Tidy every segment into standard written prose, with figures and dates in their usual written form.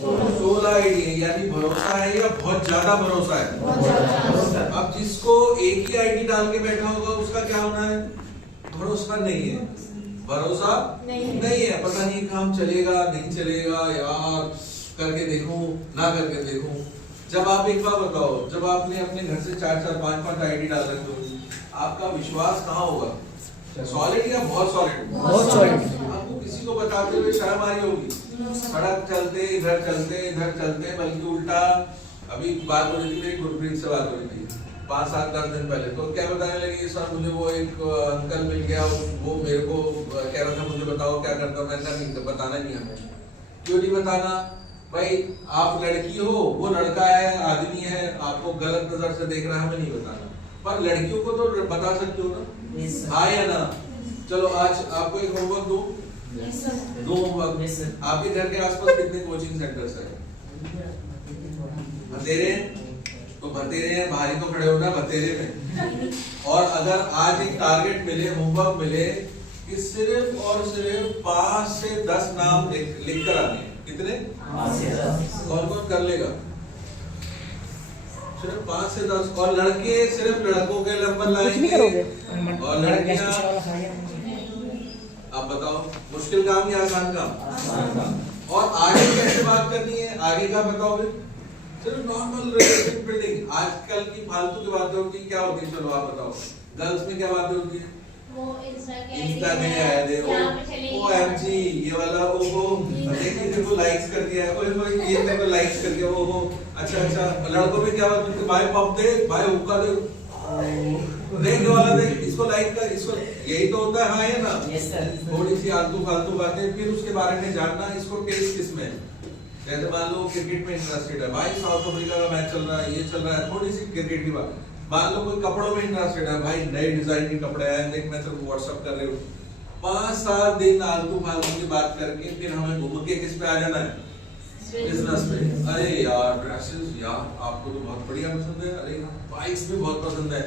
16 ID है, यानी भरोसा है या बहुत ज्यादा भरोसा है। अब जिसको एक ही आईडी डाल के बैठा होगा उसका क्या होना है? भरोसा नहीं है, भरोसा नहीं है। पता नहीं काम चलेगा नहीं चलेगा, यार करके देखूं ना करके देखूं। जब आप एक बार बताओ, जब आपने अपने घर से 4-4, 5-5 आईडी डाल रखे हो, आपका विश्वास कहाँ होगा? सॉलिड या बहुत सॉलिड? बहुत सॉलिड। आपको किसी को बताते हुए शर्म आ रही होगी। सड़क चलते इधर चलते, बल्कि उल्टा अभी बात हो रही थी, मेरी गुरप्रीत से बात हो रही थी 5-7-10 दिन पहले। तो क्या बताने लगी, सर मुझे वो एक अंकल मिल गया, वो मेरे को कह रहा था मुझे बताओ क्या करता हूँ। मैंने नहीं बताना नहीं हमें। क्यों नहीं बताना भाई? आप लड़की हो, वो लड़का है, आदमी है, आपको गलत नजर से देख रहा है, हमें नहीं बताना। पर लड़कियों को तो बता सकते हो ना, हाँ या ना? चलो आज आपको एक होमवर्क दो होमवर्क। आपके घर के आसपास कितने कोचिंग सेंटर्स है? बतेरे तो बतेरे हैं, बाहर ही तो खड़े हो ना बतेरे में। और अगर आज एक टारगेट मिले, होमवर्क मिले कि सिर्फ और सिर्फ 5 से 10 नाम लिख कर आने। कितने? 5 से 10। कौन कौन कर लेगा? सिर्फ 5 से 10। और लड़के सिर्फ लड़कों के नंबर लाएंगे और लड़कियां। आप बताओ मुश्किल काम या आसान काम? और आगे कैसे बात करनी है, आगे का बताओ फिर। सिर्फ नॉर्मल रिलेशनशिप बिल्डिंग। आजकल की फालतू की बातें होती क्या होती है? चलो आप बताओ। गर्ल्स में क्या बातें होती है? इंस्टा में है, देखो ओएमजी ये वाला, ओहो देखिए देखो लाइक्स कर दिया है, ओए ये देखो लाइक्स कर दिया, ओहो अच्छा। लड़कों में क्या बात होती है? भाई पंप दे, भाई हुक्का दे, देख वाला देख, इसको लाइक कर, इसको। यही तो होता है, हाँ या ना? थोड़ी सी आलतू फालतू बातें, फिर उसके बारे में जानना, इसको टेस्ट किसमें। जैसे मान लो क्रिकेट में इंटरेस्टेड है भाई, साउथ अफ्रीका का मैच चल रहा है, ये चल रहा है, थोड़ी सी क्रिकेट की बात। मान लो कोई कपड़ों में इंटरेस्टेड है भाई, नए डिजाइन के कपड़े आए, देख मैं तेरे को व्हाट्सएप कर रही हूँ। 5-7 दिन आलतू फालतू की बात करके फिर हमें घूम के किस पे आ जाना है? बिजनेस पे। अरे यार ड्रेसेस यार आपको तो बहुत बढ़िया पसंद है, अरे बाइक्स भी बहुत पसंद है,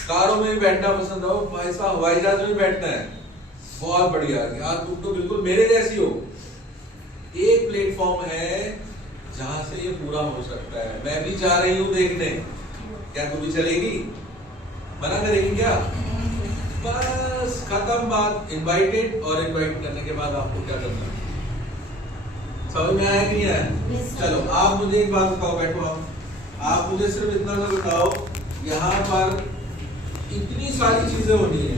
कारों में भी बैठना पसंद है, भाई साहब हवाई जहाज में बैठना है, बहुत बढ़िया यार, तुम तो बिल्कुल मेरे जैसी हो। एक प्लेटफॉर्म है जहां से ये पूरा हो सकता है। मैं भी जा रही हूँ देखने, क्या तू भी चलेगी? मना करेगी क्या? बस खत्म बात। इनवाइटेड, और इनवाइट करने के बाद आपको क्या करना है? समझ में आया कि नहीं आया? चलो आप मुझे एक बात बताओ, बैठो आप मुझे सिर्फ इतना ना बताओ, यहाँ पर इतनी सारी चीजें होनी है,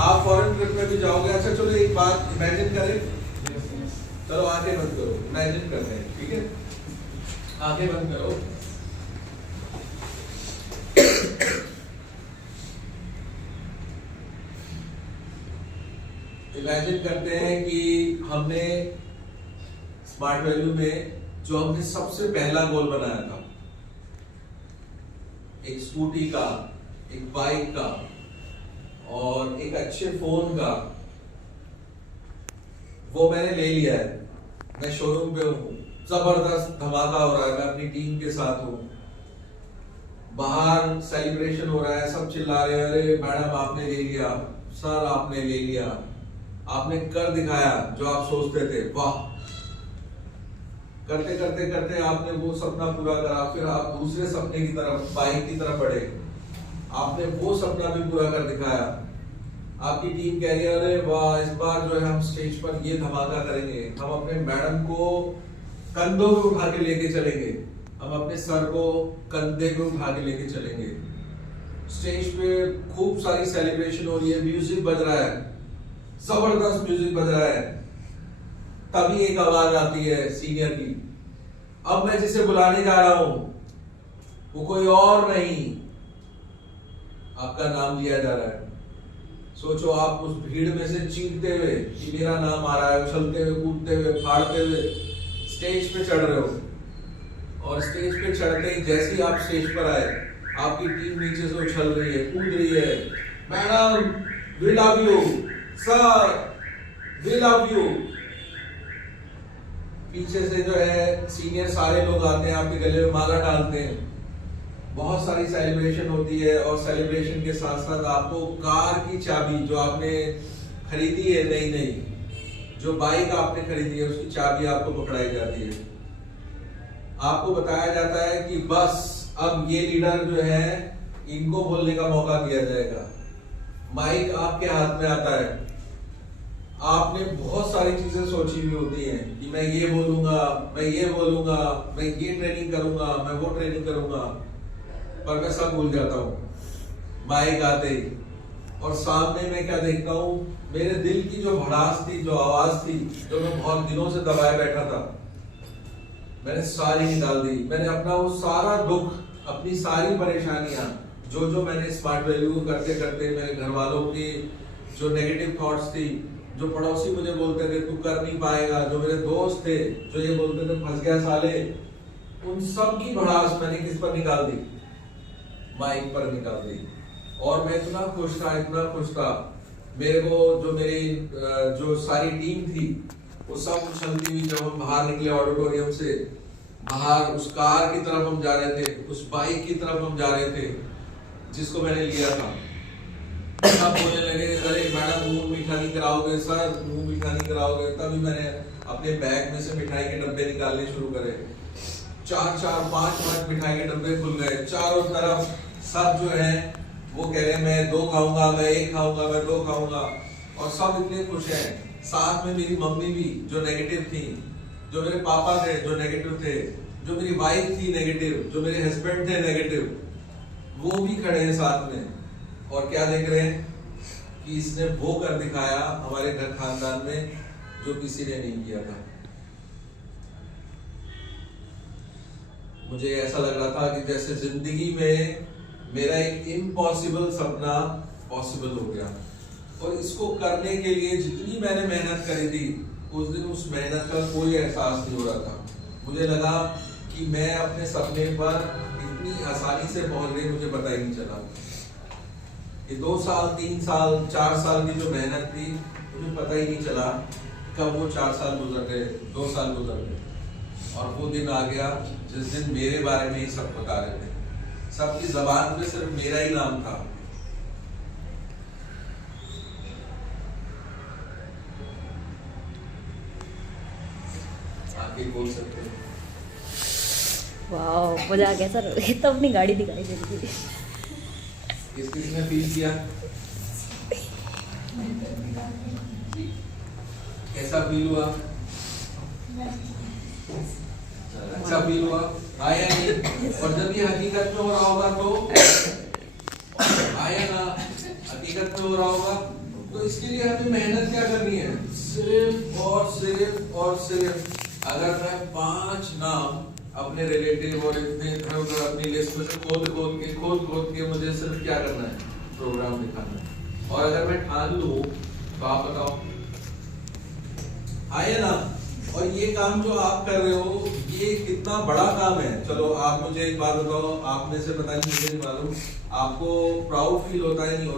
आप फॉरेन ट्रिप में भी जाओगे। अच्छा चलो एक बात इमेजिन करें, चलो आंखें बंद करो, इमेजिन करते हैं, ठीक है? आंखें बंद करो। इमेजिन करते हैं कि हमने स्मार्ट वैल्यू में जो हमने सबसे पहला गोल बनाया था, एक स्कूटी का, एक बाइक का और एक अच्छे फोन का, वो मैंने ले लिया है। मैं शोरूम पे हूँ, जबरदस्त धमाका हो रहा है, मैं अपनी टीम के साथ हूँ, बाहर सेलिब्रेशन हो रहा है, सब चिल्ला रहे हैं, अरे मैडम आपने ले लिया, सर आपने ले लिया, आपने कर दिखाया जो आप सोचते थे, वाह। करते करते करते आपने वो सपना पूरा करा, फिर आप दूसरे सपने की तरफ, बाइक की तरफ बढ़े, आपने वो सपना भी पूरा कर दिखाया। आपकी टीम कह रही है अरे वाह, इस बार जो है हम स्टेज पर ये धमाका करेंगे, हम अपने मैडम को कंधों पे उठा के लेके चलेंगे, हम अपने सर को कंधे पे उठा के लेके चलेंगे। स्टेज पे खूब सारी सेलिब्रेशन हो रही है, म्यूजिक बज रहा है, जबरदस्त म्यूजिक बज रहा है। तभी एक आवाज आती है सीनियर की, अब मैं जिसे बुलाने जा रहा हूं वो कोई और नहीं, आपका नाम लिया जा रहा है। सोचो आप उस भीड़ में से चीखते हुए कि मेरा नाम आ रहा है, उछलते हुए, कूदते हुए, फाड़ते हुए स्टेज पे चढ़ रहे हो। और स्टेज पे चढ़ते ही जैसे ही आप स्टेज पर आए, आपकी टीम नीचे से उछल रही है, कूद रही है, madam we love you, sir we love you. पीछे से जो है सीनियर सारे लोग आते हैं, आपके गले में माला डालते हैं, बहुत सारी सेलिब्रेशन होती है। और सेलिब्रेशन के साथ साथ आपको कार की चाबी जो आपने खरीदी है, नई नई जो बाइक आपने खरीदी है, उसकी चाबी आपको पकड़ाई जाती है। आपको बताया जाता है कि बस अब ये लीडर जो है इनको बोलने का मौका दिया जाएगा। माइक आपके हाथ में आता है, आपने बहुत सारी चीजें सोची हुई होती हैं कि मैं ये बोलूंगा, मैं ये बोलूंगा, मैं ये ट्रेनिंग करूंगा, मैं वो ट्रेनिंग करूंगा, पर मैं सब भूल जाता हूँ माइक आते ही। और सामने मैं क्या देखता हूँ, मेरे दिल की जो भड़ास थी, जो आवाज थी, जो मैं बहुत दिनों से दबाए बैठा था, मैंने सारी निकाल दी। मैंने अपना वो सारा दुख, अपनी सारी परेशानियां, जो मैंने स्मार्ट वैल्यू को करते करते मेरे घर वालों की जो नेगेटिव थॉट्स थी, जो पड़ोसी मुझे बोलते थे तू कर नहीं पाएगा, जो मेरे दोस्त थे जो ये बोलते थे फंस गया साले, उन सब की भड़ास मैंने किस पर निकाल दी, माइक पर निकाल दी। और मैं इतना खुश था, इतना खुश था। मेरे को जो मेरी जो सारी टीम थी वो सब उछलती हुई जब हम बाहर निकले ऑडिटोरियम से, बाहर उस कार की तरफ हम जा रहे थे, उस बाइक की तरफ हम जा रहे थे जिसको मैंने लिया था, सब बोलने लगे अरे मैडम मुंह मीठा नहीं कराओगे, सर मुंह मीठा नहीं कराओगे। तभी मैंने अपने बैग में से मिठाई के डब्बे निकालने शुरू करे। 4-4, 5-5 मिठाई के डब्बे खुल गए चारों तरफ। सब जो है वो कह रहे हैं मैं 2 खाऊंगा, मैं 1 खाऊंगा, मैं 2 खाऊंगा, और सब इतने खुश हैं। साथ में मेरी मम्मी भी जो नेगेटिव थी, जो मेरे पापा थे जो नेगेटिव थे, जो मेरी वाइफ थी नेगेटिव, जो मेरे हस्बैंड थे नेगेटिव, वो भी खड़े हैं साथ में। और क्या देख रहे हैं कि इसने वो कर दिखाया हमारे घर खानदान में जो किसी ने नहीं किया था। मुझे ऐसा लग रहा था कि जैसे जिंदगी में मेरा एक इम्पॉसिबल सपना पॉसिबल हो गया। और इसको करने के लिए जितनी मैंने मेहनत करी थी, उस दिन उस मेहनत का कोई एहसास नहीं हो रहा था। मुझे लगा कि मैं अपने सपने पर इतनी आसानी से पहुंच गई, मुझे पता ही नहीं चला। ये 2 साल, 3 साल, 4 साल की जो मेहनत थी, मुझे पता ही नहीं चला कब वो 4 साल गुजर गए, 2 साल गुजर गए। और वो दिन आ गया जिस दिन मेरे बारे में ही सब बता रहे थे, सबकी जबान पे सिर्फ मेरा ही नाम था। आके बोल सकते हैं वाह, मजा आ गया सर। तो अपनी गाड़ी दिखाई दे रही थी। किसने फील किया, कैसा फील हुआ? अच्छा फील हुआ, आया नहीं? और जब ये हकीकत में हो रहा होगा तो आया ना, हकीकत में हो रहा होगा तो इसके लिए हमें मेहनत क्या करनी है? सिर्फ और सिर्फ और सिर्फ अगर मैं 5 नाम अपने रिलेटिव और इतने इधर उधर अपनी लिस्ट में से खोद के मुझे सिर्फ क्या करना है? प्रोग्राम दिखाना है। और अगर मैं ठान लूं तो आप बताओ आए ना। और ये काम जो आप कर रहे हो ये कितना बड़ा काम है। चलो आप मुझे एक बात बताओ, आप में से पता नहीं, मुझे नहीं मालूम आपको प्राउड फील होता है नहीं होता?